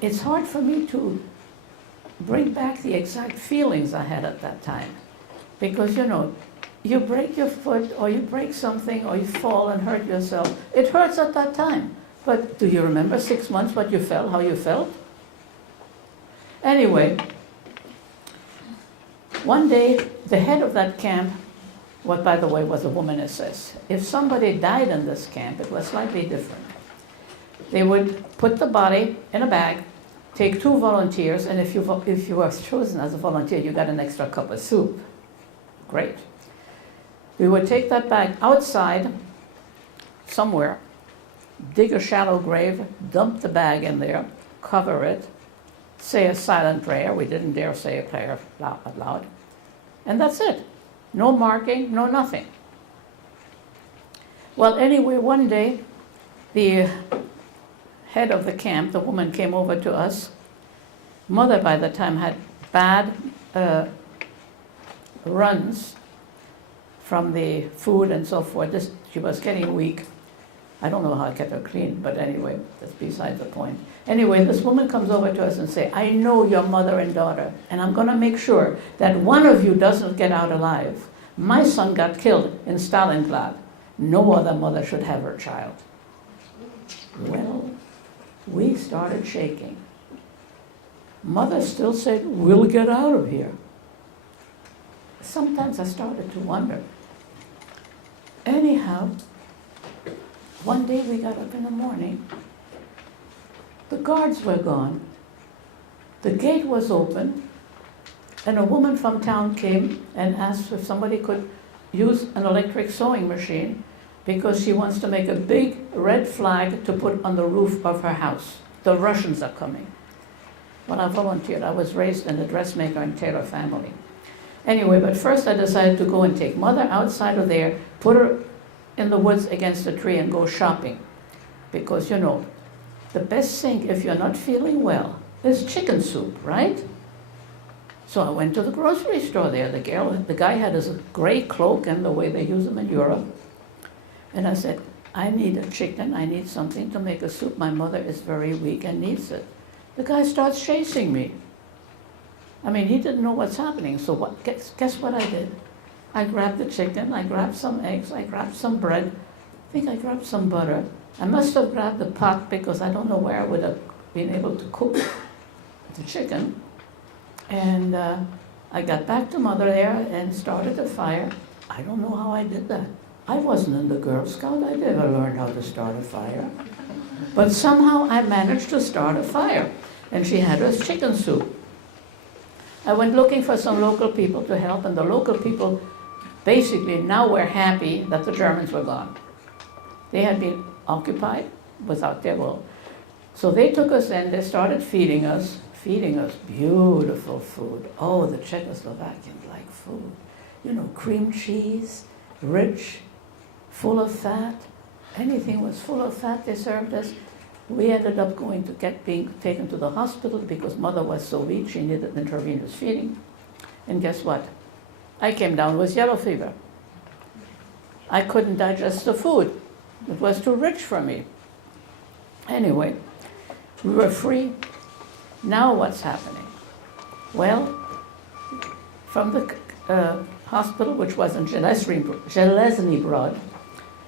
it's hard for me to bring back the exact feelings I had at that time. Because, you know, you break your foot or you break something or you fall and hurt yourself. It hurts at that time. But do you remember 6 months what you felt, how you felt? Anyway, one day, the head of that camp, what by the way was a woman SS, if somebody died in this camp, it was slightly different. They would put the body in a bag, take 2 volunteers, and if you were chosen as a volunteer, you got an extra cup of soup. Great. We would take that bag outside somewhere, dig a shallow grave, dump the bag in there, cover it, say a silent prayer. We didn't dare say a prayer out loud. And that's it. No marking, no nothing. Well, anyway, one day, the head of the camp, the woman came over to us. Mother, by the time, had bad runs from the food and so forth. She was getting weak. I don't know how I kept her clean, but anyway, that's beside the point. Anyway, this woman comes over to us and says, I know your mother and daughter, and I'm going to make sure that one of you doesn't get out alive. My son got killed in Stalingrad. No other mother should have her child. Well, we started shaking. Mother still said, we'll get out of here. Sometimes I started to wonder. Anyhow, one day we got up in the morning. The guards were gone. The gate was open, and a woman from town came and asked if somebody could use an electric sewing machine because she wants to make a big red flag to put on the roof of her house. The Russians are coming. Well, I volunteered. I was raised in a dressmaker and tailor family. Anyway, but first I decided to go and take Mother outside of there, put her in the woods against a tree and go shopping. Because, you know, the best thing if you're not feeling well is chicken soup, right? So I went to the grocery store there. The guy had his gray cloak and the way they use them in Europe. And I said, I need a chicken. I need something to make a soup. My mother is very weak and needs it. The guy starts chasing me. I mean, he didn't know what's happening. So guess what I did? I grabbed the chicken, I grabbed some eggs, I grabbed some bread. I think I grabbed some butter. I must have grabbed the pot because I don't know where I would have been able to cook the chicken. And I got back to Mother there and started a fire. I don't know how I did that. I wasn't in the Girl Scout. I never learned how to start a fire. But somehow I managed to start a fire. And she had us chicken soup. I went looking for some local people to help, and the local people basically now were happy that the Germans were gone. They had been occupied without their will. So they took us in, they started feeding us beautiful food. Oh, the Czechoslovakians like food. You know, cream cheese, rich, full of fat. Anything was full of fat they served us. We ended up being taken to the hospital because Mother was so weak, she needed intravenous feeding. And guess what? I came down with yellow fever. I couldn't digest the food. It was too rich for me. Anyway, we were free. Now what's happening? Well, from the hospital, which was in Železný Brod,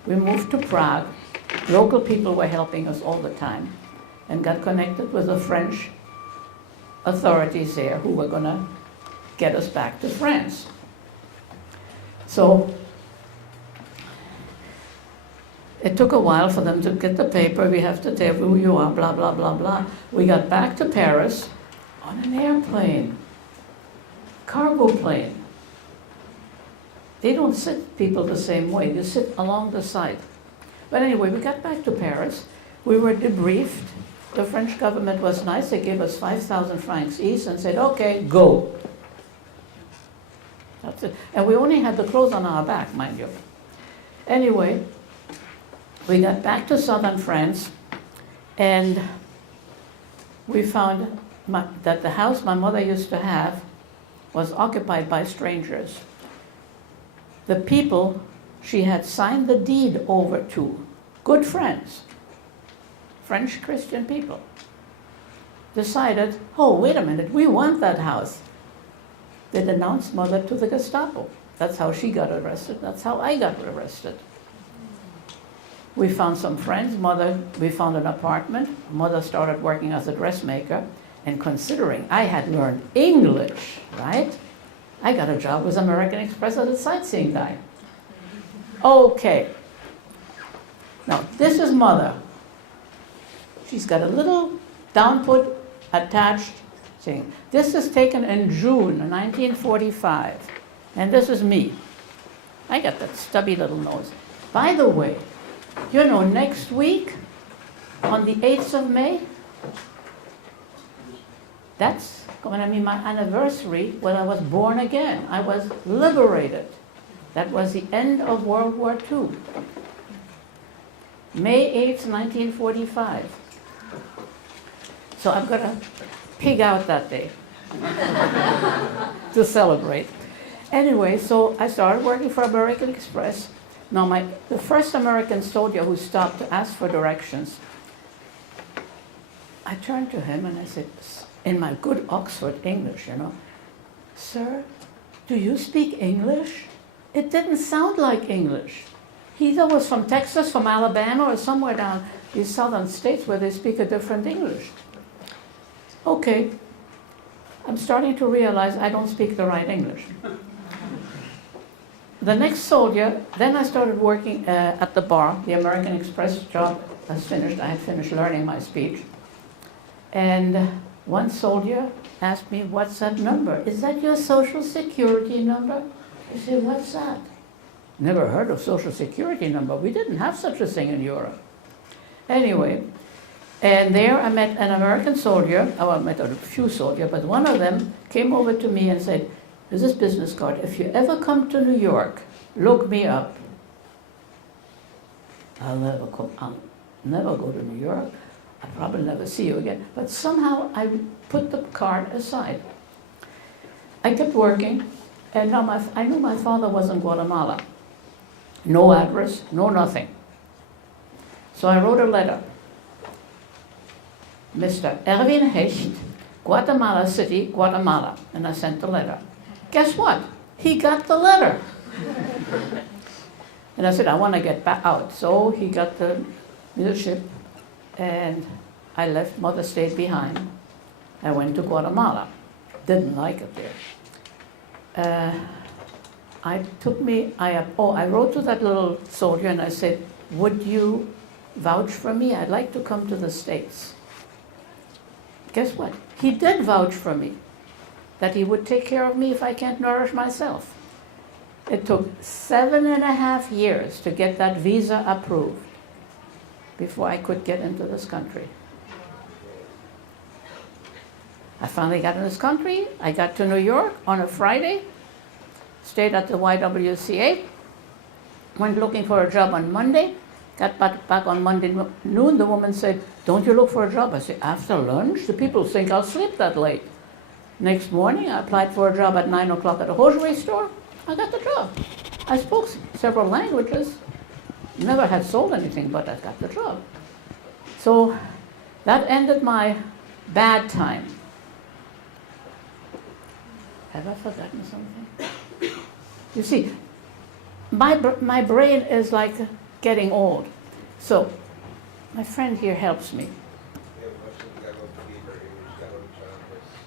we moved to Prague. Local people were helping us all the time and got connected with the French authorities there who were going to get us back to France. So it took a while for them to get the paper. We have to tell who you are, blah, blah, blah, blah. We got back to Paris on an airplane, cargo plane. They don't sit people the same way. They sit along the side. But anyway, we got back to Paris. We were debriefed. The French government was nice. They gave us 5,000 francs each and said, okay, go. That's it. And we only had the clothes on our back, mind you. Anyway, we got back to southern France, and we found that the house my mother used to have was occupied by strangers. The people she had signed the deed over to, good friends, French Christian people. decided, oh, wait a minute, we want that house. They denounced Mother to the Gestapo. That's how she got arrested. That's how I got arrested. We found some friends. We found an apartment. Mother started working as a dressmaker. And considering I had learned English, right? I got a job with American Express as a sightseeing guy. Okay. Now, this is Mother. She's got a little downput attached thing. This is taken in June 1945. And this is me. I got that stubby little nose. By the way, you know, next week, on the 8th of May, that's going to be my anniversary when I was born again. I was liberated. That was the end of World War II. May 8th, 1945. So I'm going to pig out that day to celebrate. Anyway, so I started working for American Express. Now, the first American soldier who stopped to ask for directions, I turned to him and I said, in my good Oxford English, you know, "Sir, do you speak English?" It didn't sound like English. He either was from Texas, from Alabama, or somewhere down these southern states where they speak a different English. Okay, I'm starting to realize I don't speak the right English. The next soldier, then I started working at the bar. The American Express job was finished. I had finished learning my speech. And one soldier asked me, "What's that number? Is that your Social Security number?" I said, "What's that?" Never heard of Social Security number. We didn't have such a thing in Europe. Anyway, and there I met an American soldier. Oh, I met a few soldiers, but one of them came over to me and said, "There's this business card. If you ever come to New York, look me up." I'll never go to New York. I'll probably never see you again. But somehow I put the card aside. I kept working, and now I knew my father was in Guatemala. No address, no nothing. So I wrote a letter. Mr. Erwin Hecht, Guatemala City, Guatemala. And I sent the letter. Guess what? He got the letter. And I said, I want to get back out. So he got the leadership, and I left. Mother stayed behind. I went to Guatemala. Didn't like it there. I wrote to that little soldier and I said, "Would you vouch for me? I'd like to come to the States." Guess what? He did vouch for me, that he would take care of me if I can't nourish myself. It took 7.5 years to get that visa approved before I could get into this country. I finally got in this country. I got to New York on a Friday, stayed at the YWCA, went looking for a job on Monday, got back on Monday noon. The woman said, "Don't you look for a job?" I said, "After lunch? The people think I'll sleep that late." Next morning, I applied for a job at 9 o'clock at a hosiery store. I got the job. I spoke several languages. Never had sold anything, but I got the job. So that ended my bad time. Have I forgotten something? You see, my brain is like getting old. So my friend here helps me.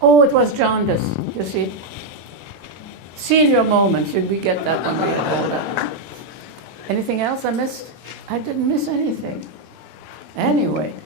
Oh, it was jaundice, you see. Senior moments, should we get that when we get older? Anything else I missed? I didn't miss anything. Anyway.